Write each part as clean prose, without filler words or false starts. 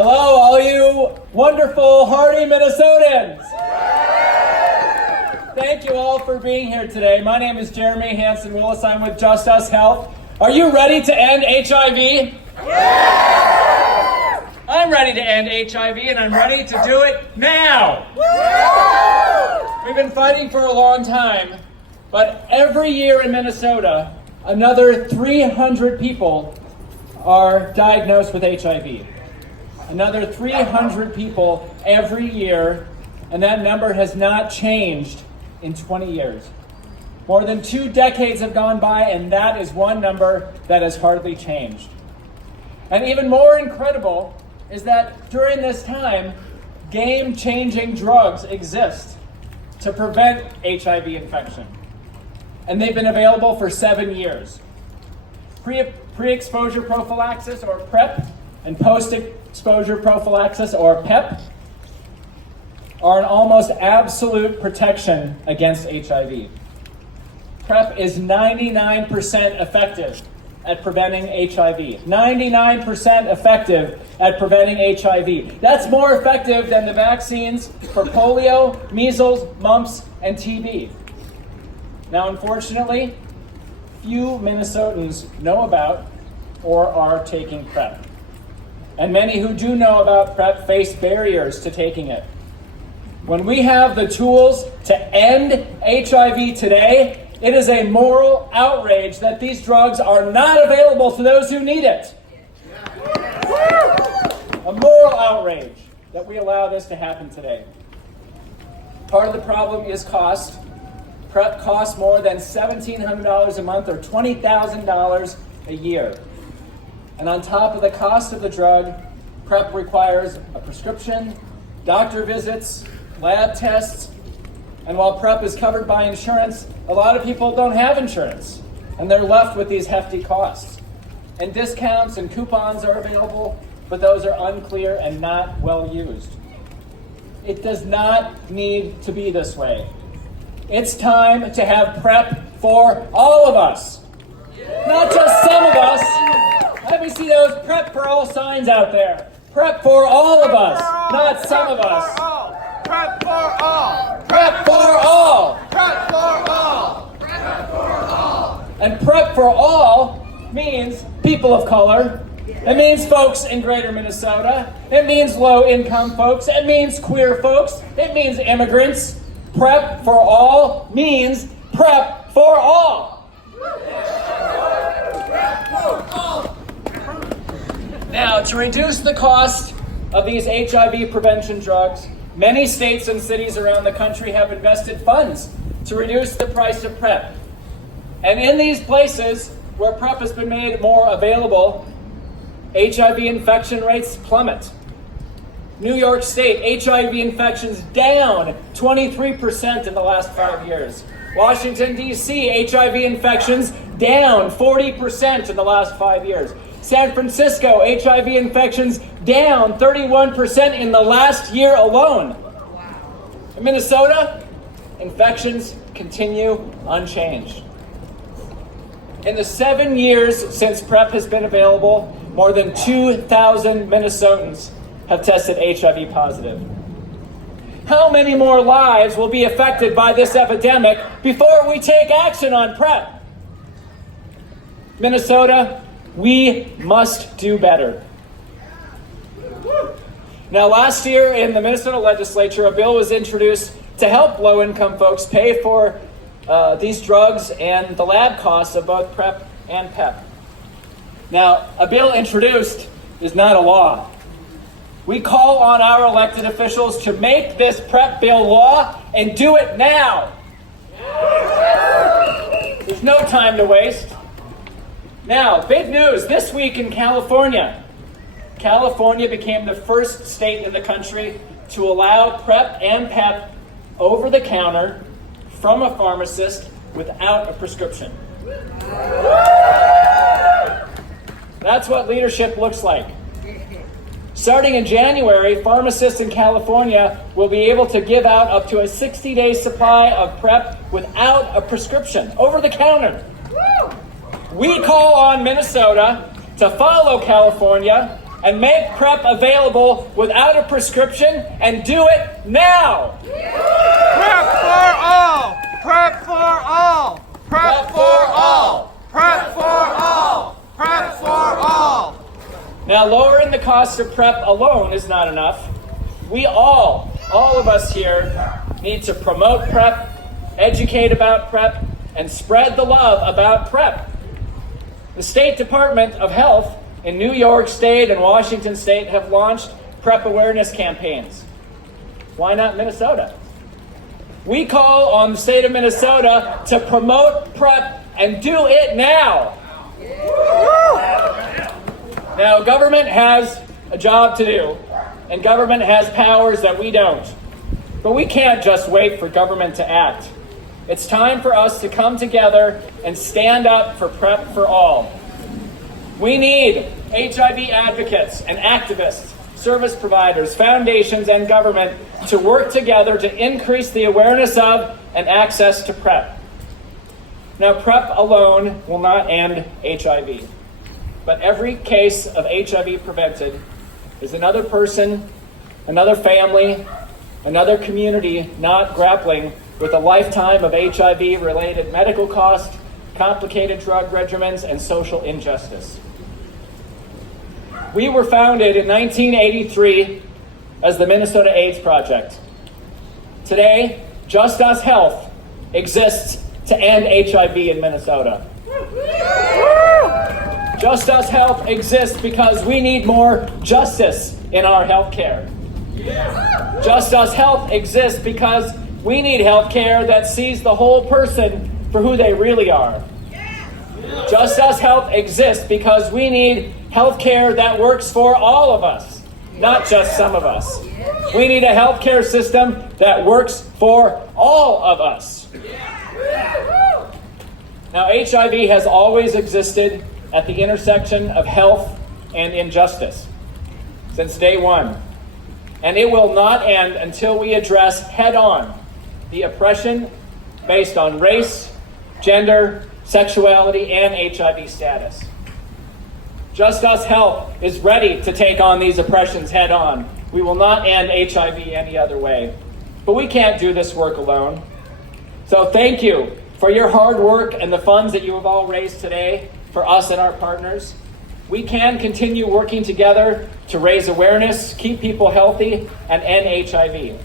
Hello, all you wonderful, hardy Minnesotans. Thank you all for being here today. My name is Jeremy Hanson Willis. I'm with JustUs Health. Are you ready to end HIV? Yeah! I'm ready to end HIV, and I'm ready to do it now. We've been fighting for a long time, but every year in Minnesota, another 300 people are diagnosed with HIV. Another 300 people every year, and that number has not changed in 20 years. More than 2 decades have gone by, and that is one number that has hardly changed. And even more incredible is that during this time, game-changing drugs exist to prevent HIV infection. And they've been available for 7 years. Pre-exposure prophylaxis, or PrEP, and post-exposure prophylaxis, or PEP, are an almost absolute protection against HIV. PrEP is 99% effective at preventing HIV. 99% effective at preventing HIV. That's more effective than the vaccines for polio, measles, mumps, and TB. Now, unfortunately, few Minnesotans know about or are taking PrEP. And many who do know about PrEP face barriers to taking it. When we have the tools to end HIV today, it is a moral outrage that these drugs are not available to those who need it. A moral outrage that we allow this to happen today. Part of the problem is cost. PrEP costs more than $1,700 a month, or $20,000 a year. And on top of the cost of the drug, PrEP requires a prescription, doctor visits, lab tests, and while PrEP is covered by insurance, a lot of people don't have insurance, and they're left with these hefty costs. And discounts and coupons are available, but those are unclear and not well used. It does not need to be this way. It's time to have PrEP for all of us, not just some of us. Let me see those PrEP for all signs out there. PrEP for all of us, not some of us. PrEP for all! PrEP for all! PrEP for all! PrEP for all! And PrEP for all means people of color. It means folks in greater Minnesota. It means low-income folks. It means queer folks. It means immigrants. PrEP for all means PrEP for all. Now, to reduce the cost of these HIV prevention drugs, many states and cities around the country have invested funds to reduce the price of PrEP. And in these places where PrEP has been made more available, HIV infection rates plummet. New York State, HIV infections down 23% in the last 5 years. Washington, D.C., HIV infections down 40% in the last 5 years. San Francisco, HIV infections down 31% in the last year alone. In Minnesota, infections continue unchanged. In the 7 years since PrEP has been available, more than 2,000 Minnesotans have tested HIV positive. How many more lives will be affected by this epidemic before we take action on PrEP? Minnesota, we must do better. Now, last year in the Minnesota legislature, a bill was introduced to help low-income folks pay for these drugs and the lab costs of both PrEP and PEP. Now, a bill introduced is not a law. We call on our elected officials to make this PrEP bill law and do it now. There's no time to waste. Now, big news this week in California. California became the first state in the country to allow PrEP and PEP over the counter from a pharmacist without a prescription. That's what leadership looks like. Starting in January, pharmacists in California will be able to give out up to a 60-day supply of PrEP without a prescription, over the counter. We call on Minnesota to follow California and make PrEP available without a prescription, and do it now. PrEP for all! PrEP for all! PrEP for all! PrEP for all! PrEP for all! Now, lowering the cost of PrEP alone is not enough. We all of us here, need to promote PrEP, educate about PrEP, and spread the love about PrEP. The State Department of Health in New York State and Washington State have launched PrEP awareness campaigns. Why not Minnesota? We call on the state of Minnesota to promote PrEP and do it now. Now, government has a job to do, and government has powers that we don't. But we can't just wait for government to act. It's time for us to come together and stand up for PrEP for all. We need HIV advocates and activists, service providers, foundations, and government to work together to increase the awareness of and access to PrEP. Now, PrEP alone will not end HIV, but every case of HIV prevented is another person, another family, another community not grappling with a lifetime of HIV-related medical costs, complicated drug regimens, and social injustice. We were founded in 1983 as the Minnesota AIDS Project. Today, JustUs Health exists to end HIV in Minnesota. JustUs Health exists because we need more justice in our healthcare. JustUs Health exists because we need healthcare that sees the whole person for who they really are. JustUs Health exists because we need healthcare that works for all of us, not just some of us. We need a healthcare system that works for all of us. Now, HIV has always existed at the intersection of health and injustice since day one. And it will not end until we address head-on the oppression based on race, gender, sexuality, and HIV status. JustUs Health is ready to take on these oppressions head-on. We will not end HIV any other way. But we can't do this work alone. So thank you for your hard work and the funds that you have all raised today for us and our partners. We can continue working together to raise awareness, keep people healthy, and end HIV.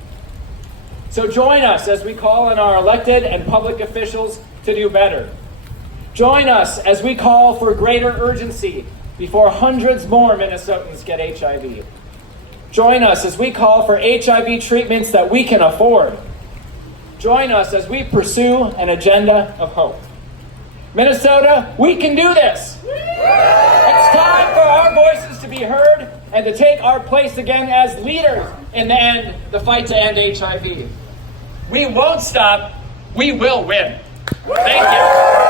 So join us as we call on our elected and public officials to do better. Join us as we call for greater urgency before hundreds more Minnesotans get HIV. Join us as we call for HIV treatments that we can afford. Join us as we pursue an agenda of hope. Minnesota, we can do this. It's time for our voices to be heard and to take our place again as leaders in the fight to end HIV. We won't stop. We will win. Thank you.